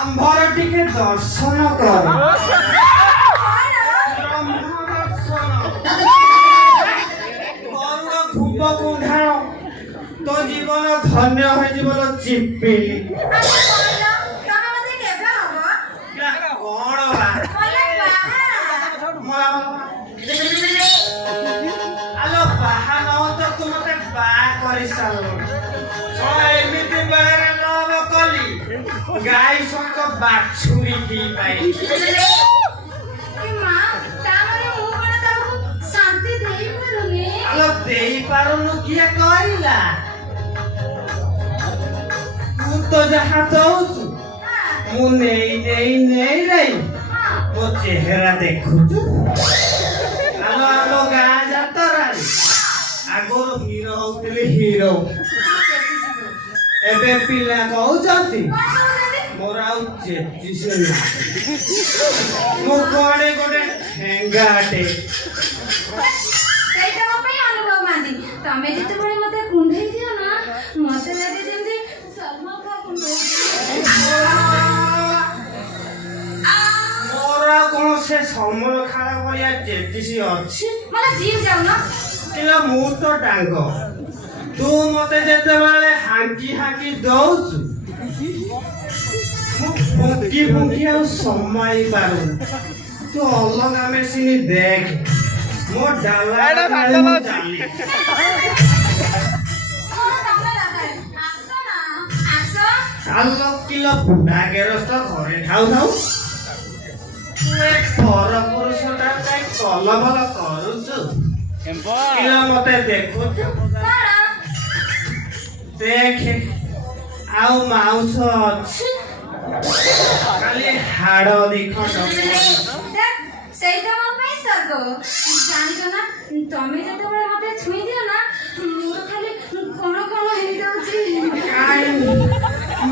आंभर टिके दर्शन कर धूप कुंढाण तो जीवन धन्य हो जीवन चिपी आलो बाहा न तो तुम बा कर एमती बेले लव कली गाई संग बाछुरी की पाई आलो देई पारुनु किए कहला तू तो जहां दउछु मु नहीं रे मो चेहरा देखुछु आलो आलो गा जातरा आगोर हीरो होतले हीरो एबे पिला कहउचंती मोर आउ चेचिसे ना मो कोडे कोडे हेंगाटे सेटा पई अनुभव मांदी तमे जते बळे मते कुंढई दियो ना मते लागे जेंती सलमान का कुंढई मोरा कोन से समर खाला भलिया चेचिसे अछि मला जीव जाऊ ना किला मु तो डांग तू मते जते बाले हांकी दउछु फुंकी फुंकी आ समाई पारू तू अलगा मेसिनी देख मो डाला मोर तमे लागे आसो ना आसो आलो किला बुढा गेरस्त घरे ठाउ एक पर पुरुषटा काई कलबल करूछु किला मते देखुछु देख आउ माउस अछि खाली हाड़ दिखट देख सेटा मो पई सर्ग जानितो ना तमे जते बळे मते छुई दियो ना मोर खाली कोन हे जाउची काई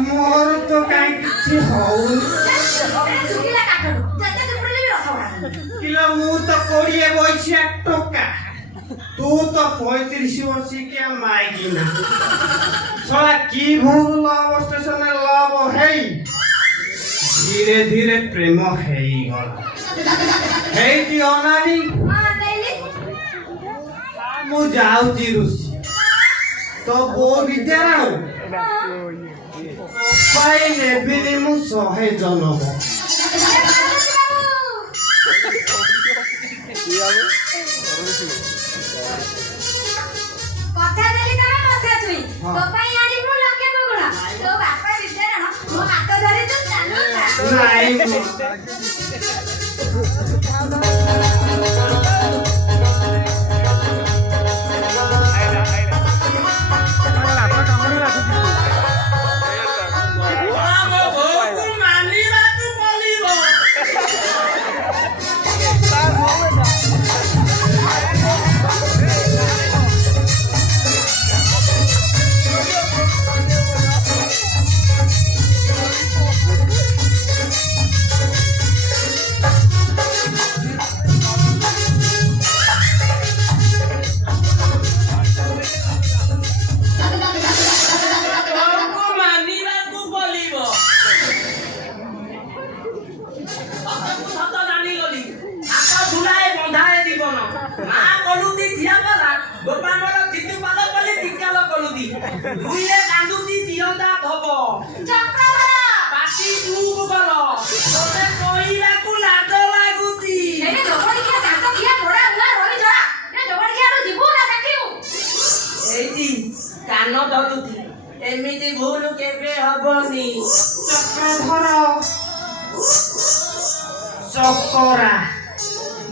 मोर तो काई किछि होउ सुकिला काटडू जते जुपडले भी रसवा किला मु तो 20 बयसिया टका तू तो 35 वर्षी के माइकी ना सला की भूल लव स्टेशन लव हेई धीरे धीरे प्रेम हेई गला हेई ती अनानी हां लेली मु जाउची रुसी तो बो विद्याराव पाई नेबिनी मु सहे जनम কথা দেলি তমে কথা ছুই তো পাই আনি মু লকে বগুড়া তো বাপা বিদ্যারাণ মো হাত ধরে তো চালু নাই ଚକରା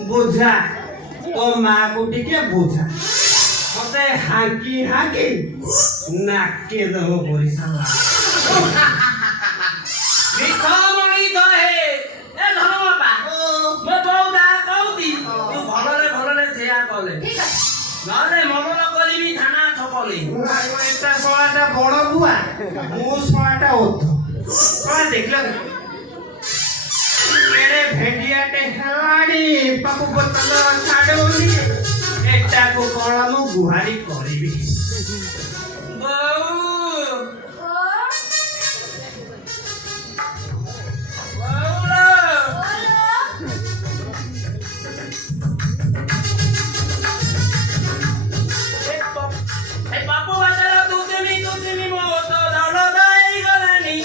ବୁଝା ତୋ ମାକୁ ଟିକେ ବୁଝା ମତେ ହାଙ୍କି ହାଙ୍କି ନାକେ ଦବ ପଇସା ମିଠମଣି ଦହେ ଏ ଧନ ବାପା ମୋ ବୋଉ ନା କହୁଛି ତୁ ଭଲରେ ଥିଆ କଲେ ଠିକ ଅଛି ନହେଲେ ମନ ନ କରିବି ଥାନା ଥପଲେ ଏଟା ଶଳାଟା ବଡ ବୁଆ ମୁଁ ଶଳାଟା ଓଧ ଶଳା ଦେଖିଲ କେଡେ ଭେଣ୍ଡିଆଟେ ହେଲାଣି ପାଖୁ ବୋତଲ ଛାଡୁନି ଏଟାକୁ କଣ ମୁଁ ଗୁହାରି କରିବି ବୋଉ ଓ ବୋଉଲୋ ଏ ବାପୁ ବାଜାର ତୁତିମି ମୋ ତ ଦଳ ହେଇଗଲାଣି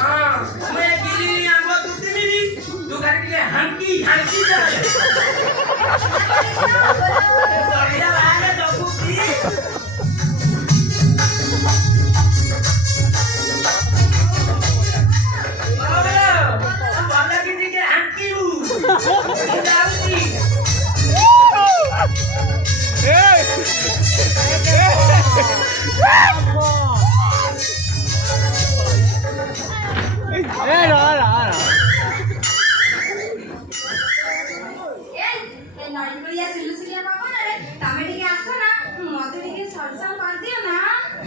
ହଁ ମୁଁ ଏ ଗିରି ଆମ୍ବ ତୁତିମି ତୁ ଖାଲି ଟିକେ ହାଙ୍କି ଯାଏ ବଢିଆ ବାହାରେ ଦବୁକି ଭଲ କି ଟିକେ ହାଙ୍କିବୁ ମୁଁ ଯାଉଛି ଏ ନଈକୁଳିଆ ସିଲୁସିଲିଆ ପବନରେ ତମେ ଟିକେ ଆସ ନା ମତେ ଟିକେ ସଲସଲ କରିଦିଅ ନା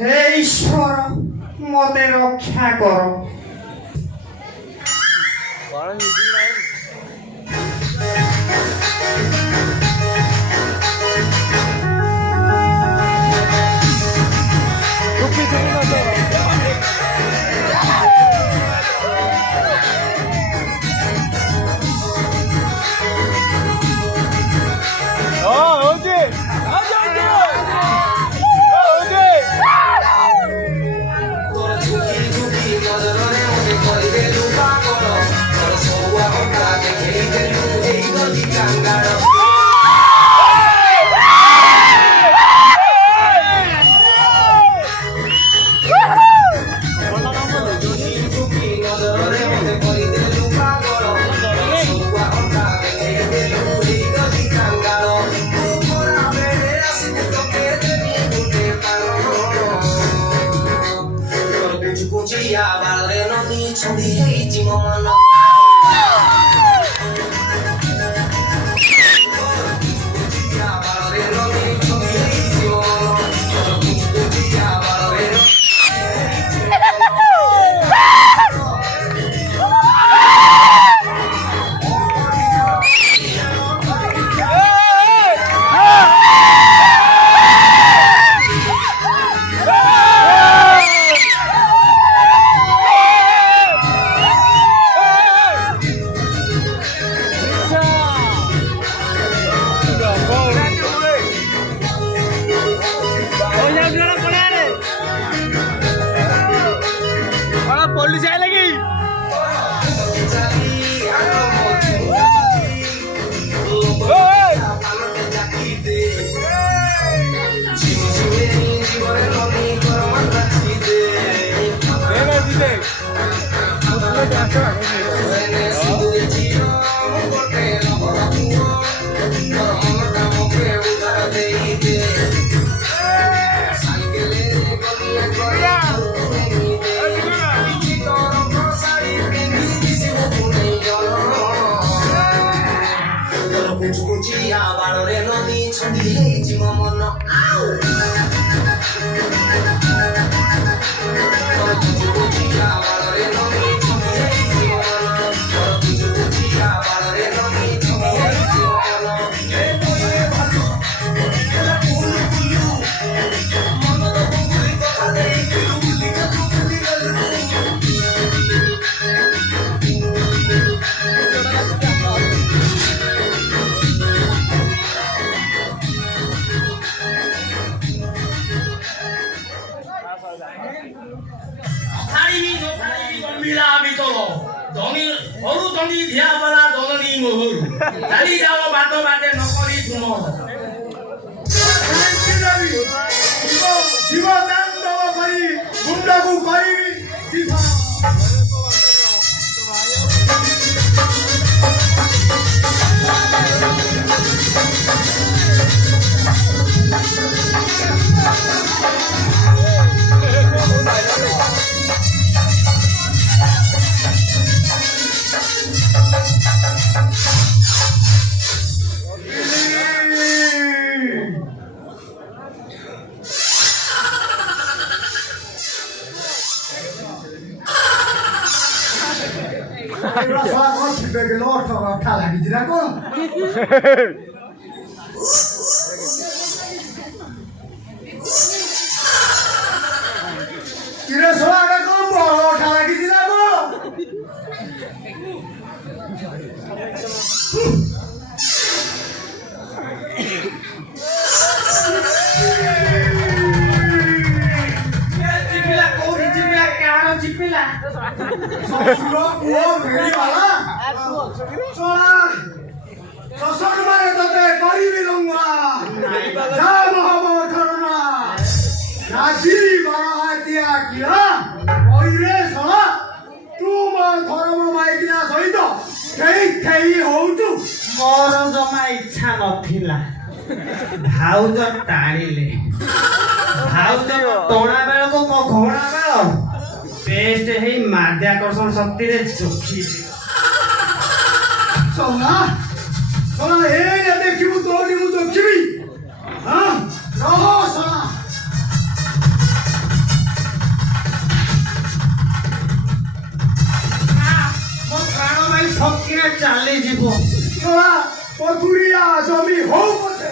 ହେ ଈଶ୍ୱର ମତେ ରକ୍ଷା କର ଚାଲି ଯାଅ ବାଟ ବାଟେ ନକରି ତୁମ ଶିବ ତାଣ୍ଡବ କରି ମୁଣ୍ଡକୁ କରିବି ବେଗେ ଅଠା ଲାଗିଛି ନା କଣ? କିରେ ଶଳା ଏଟା କଣ ବଳ ଅଠା ଲାଗିଛି ନା କଣ? ଚିପିଲା କୋଉଠି ଚିପିଲା କାହାର ଚିପିଲା ଶ୍ୱଶୁର ପୁଅ ଭେଳିବାଲା ଶଳା ଶଶକ ମାରେ ତତେ କରିବି ଲଙ୍ଗୁଆ ଯା ମହବ ଠରଣା ରାଜି ବାରହାତିଆ କିଳା କହିରେ ଶଳା ତୁ ମୋ ଧର୍ମ ମାଇକିନା ସହିତ ଠେଇ ଠେଇ ହଉଛୁ ମୋର ଜମା ଇଚ୍ଛା ନଥିଲା ଭାଉଜ ଟାଣିଲେ ଭାଉଜ ଟଣା ବେଳକୁ ମୋ ଘୋଡ଼ା ବେଳ ପେଷ୍ଟ ହେଇ ମାଧ୍ୟାକର୍ଷଣ ଶକ୍ତିରେ ଚୋଖିଛି ଶଳା ଶଳା ଏଇନେ ଦେଖିବୁ ତୋଠି ମୁଁ ଦେଖିବି ହଁ ରହ ଶଳା ମୋ ପ୍ରାଣ ଭାଇ ଠକିରେ ଚାଲିଯିବ ଶଳା ପଥୁରିଆ ଜମି ହଉ ପଛେ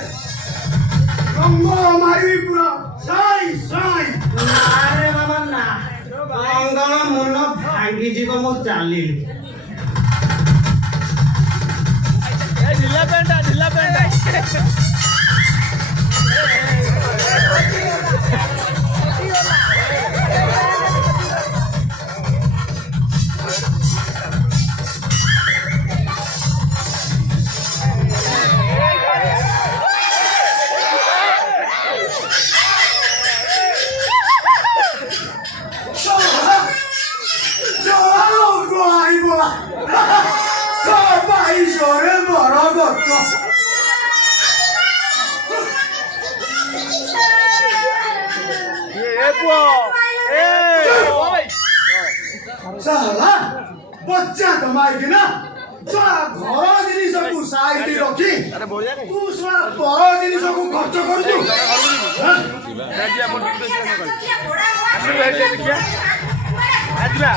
ରଙ୍ଗ ମାରିବି ପୁରା ସାଇ ସାଇ ନାରେ ବାବା ନା ଲଙ୍ଗଳ ମୁନ ଭାଙ୍ଗିଯିବ ମୁଁ ଚାଲିଲି साला बच्चा कमाएगी ना साला घर जिनिस को साइड रखी तू साला पर जिनिस को खर्च कर दू देखिया